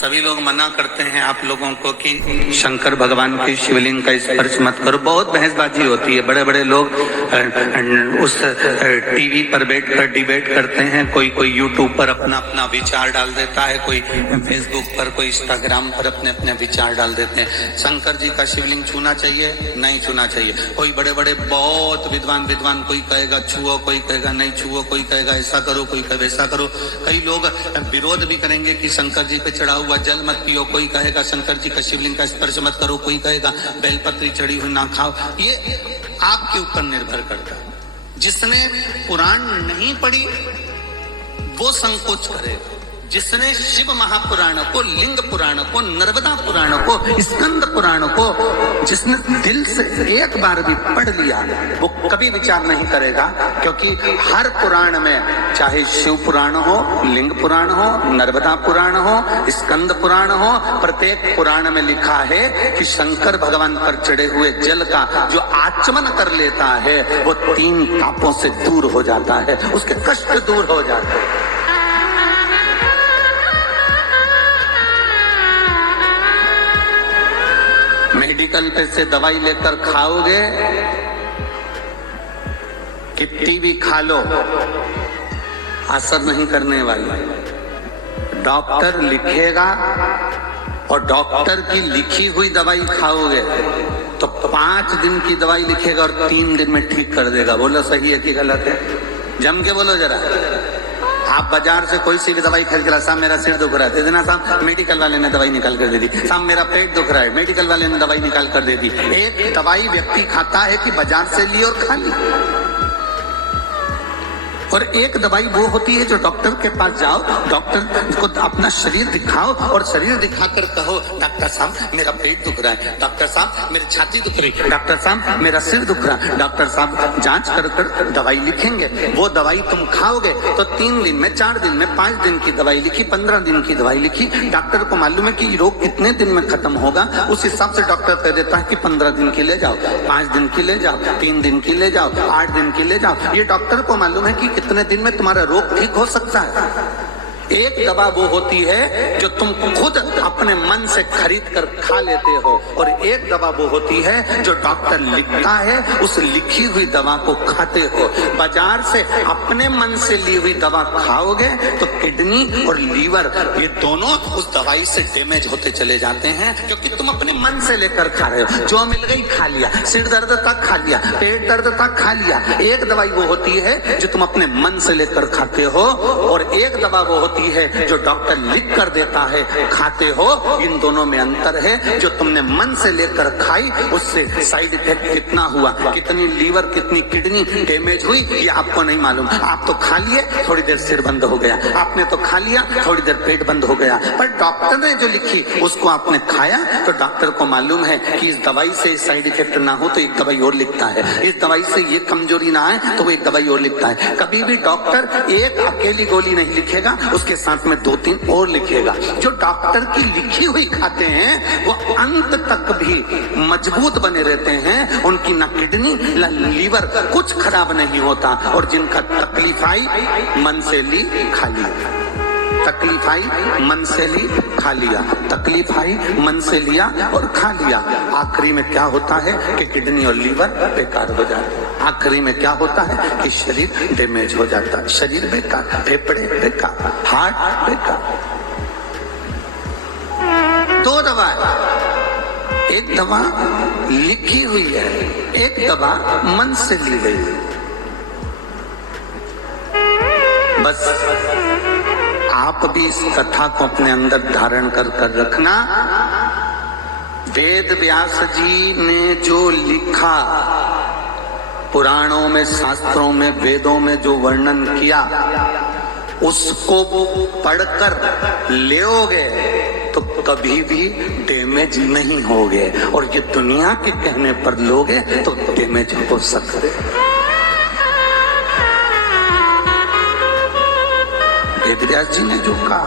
सभी लोग मना करते हैं आप लोगों को कि शंकर भगवान की शिवलिंग का स्पर्श मत करो। बहुत बहसबाजी होती है, बड़े बड़े लोग उस टीवी पर बैठकर डिबेट करते हैं। कोई यूट्यूब पर अपना अपना विचार डाल देता है, कोई फेसबुक पर, कोई इंस्टाग्राम पर अपने अपने विचार डाल देते हैं। शंकर जी का शिवलिंग छूना चाहिए, नहीं छूना चाहिए। कोई बड़े बड़े बहुत विद्वान कोई कहेगा छुओ, कोई कहेगा नहीं छुओ, कोई कहेगा ऐसा करो, कोई कहेगा वैसा करो। कई लोग विरोध भी करेंगे कि शंकर जी पे चढ़ा हुआ जल मत पियो, कोई कहेगा शंकर जी का शिवलिंग का स्पर्श मत करो, कोई कहेगा बेलपत्री चढ़ी हुई ना खाओ। ये आपके ऊपर निर्भर करता है। जिसने पुराण नहीं पढ़ी वो संकोच करेगा, जिसने शिव महापुराण को, लिंग पुराण को, नर्मदा पुराण को, स्कंद पुराण को जिसने दिल से एक बार भी पढ़ लिया वो कभी विचार नहीं करेगा। क्योंकि हर पुराण में, चाहे शिव पुराण हो, लिंग पुराण हो, नर्मदा पुराण हो, स्कंद पुराण हो, प्रत्येक पुराण में लिखा है कि शंकर भगवान पर चढ़े हुए जल का जो आचमन कर लेता है वो 3 तापों से दूर हो जाता है, उसके कष्ट दूर हो जाते हैं। मेडिकल पे से दवाई लेकर खाओगे कितनी भी खा लो असर नहीं करने वाली। डॉक्टर लिखेगा और डॉक्टर की लिखी हुई दवाई खाओगे तो 5 दिन की दवाई लिखेगा और 3 दिन में ठीक कर देगा। बोलो सही है कि गलत है? जम के बोलो जरा। आप बाजार से कोई सी भी दवाई खरीद कर, साहब मेरा सिर दुख रहा है, दे देना साहब, मेडिकल वाले ने दवाई निकाल कर दे दी। साहब मेरा पेट दुख रहा है, मेडिकल वाले ने दवाई निकाल कर दे दी। एक दवाई व्यक्ति खाता है कि बाजार से ली और खा ली, और एक दवाई वो होती है जो डॉक्टर के पास जाओ, डॉक्टर को अपना शरीर दिखाओ और शरीर दिखाकर कहो डॉक्टर साहब मेरा पेट दुख रहा है, डॉक्टर साहब मेरी छाती दुख रही है, डॉक्टर साहब मेरा सिर दुख रहा है। डॉक्टर साहब जांच कर दवाई लिखेंगे। वो दवाई तुम खाओगे तो 3 दिन में, 4 दिन में, 5 दिन की दवाई लिखी, 15 दिन की दवाई लिखी। डॉक्टर को मालूम है कि रोग कितने दिन में खत्म होगा, उस हिसाब से डॉक्टर कह देता है कि 15 दिन की ले जाओ, 5 दिन की ले जाओ, 3 दिन की ले जाओ, 8 दिन की ले जाओ। ये डॉक्टर को मालूम है कि कितने दिन में तुम्हारा रोग ठीक हो सकता है। एक दवा वो होती है जो तुम खुद अपने मन से खरीद कर खा लेते हो, और एक दवा वो होती है जो डॉक्टर लिखता है, उस लिखी हुई दवा को खाते हो। बाजार से अपने मन से ली हुई दवा खाओगे तो किडनी और लीवर ये दोनों उस दवाई से डैमेज होते चले जाते हैं, क्योंकि तुम अपने मन से लेकर खा रहे हो। जो मिल गई खा लिया, सिर दर्द तक खा लिया, पेट दर्द तक खा लिया। एक दवाई वो होती है जो तुम अपने मन से लेकर खाते हो, और एक दवा वो होती है जो डॉक्टर लिख कर देता है, खाते हो। इन दोनों में अंतर है। जो तुमने मन से लेकर खाई उससे साइड इफेक्ट कितना हुआ, कितनी लीवर, कितनी किडनी डैमेज हुई, ये आपको नहीं मालूम। आप तो खा लिए, थोड़ी देर सिर बंद हो गया, आपने तो खा लिया, थोड़ी देर पेट बंद हो गया, पर डॉक्टर ने जो लिखी उसको आपने खाया तो डॉक्टर को मालूम है कि इस दवाई से साइड इफेक्ट ना हो तो एक दवाई और लिखता है, इस दवाई से ये कमजोरी ना आए तो वो एक दवाई और लिखता है। कभी भी डॉक्टर एक अकेली गोली नहीं लिखेगा, उसके साथ में 2-3 और लिखेगा। जो डॉक्टर की लिखी हुई खाते हैं वो अंत तक भी मजबूत बने रहते हैं, उनकी ना किडनी ना लीवर कुछ खराब नहीं होता। और जिनका तकलीफ आई मन से ली खा लिया, तकलीफ आई मन से ली खा लिया, तकलीफ आई मन से लिया और खा लिया। आखिरी में क्या होता है कि किडनी और लीवर बेकार हो जाते हैं। आखिरी में क्या होता है कि शरीर डैमेज हो जाता है, शरीर बेकार, फेफड़े बेकार, हार्ट बेकार। 2 दवा है, एक दवा लिखी हुई है, एक दवा मन से ली गई। बस आप भी इस कथा को अपने अंदर धारण कर कर रखना। वेद व्यास जी ने जो लिखा, पुराणों में, शास्त्रों में, वेदों में जो वर्णन किया, उसको पढ़कर लेओगे तो कभी भी डैमेज नहीं होगे, और ये दुनिया के कहने पर लोगे तो डैमेज हो सकते। वेदव्यास जी ने जो कहा,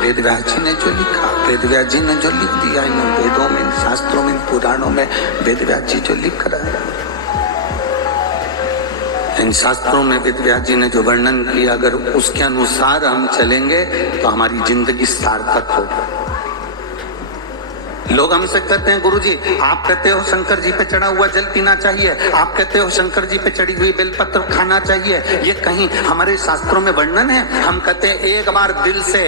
वेदव्यास जी ने जो लिखा, वेदव्यास जी ने जो लिख दिया इन वेदों में, शास्त्रों में, पुराणों में, वेदव्यास जी जो लिख रहा है, इन शास्त्रों में वेदव्यास जी ने जो वर्णन किया, अगर उसके अनुसार हम चलेंगे तो हमारी जिंदगी सार्थक होगी। लोग हमसे कहते हैं गुरुजी, आप कहते हो शंकर जी पे चढ़ा हुआ जल पीना चाहिए, आप कहते हो शंकर जी पे चढ़ी हुई बेलपत्र खाना चाहिए, ये कहीं हमारे शास्त्रों में वर्णन है? हम कहते हैं एक बार दिल से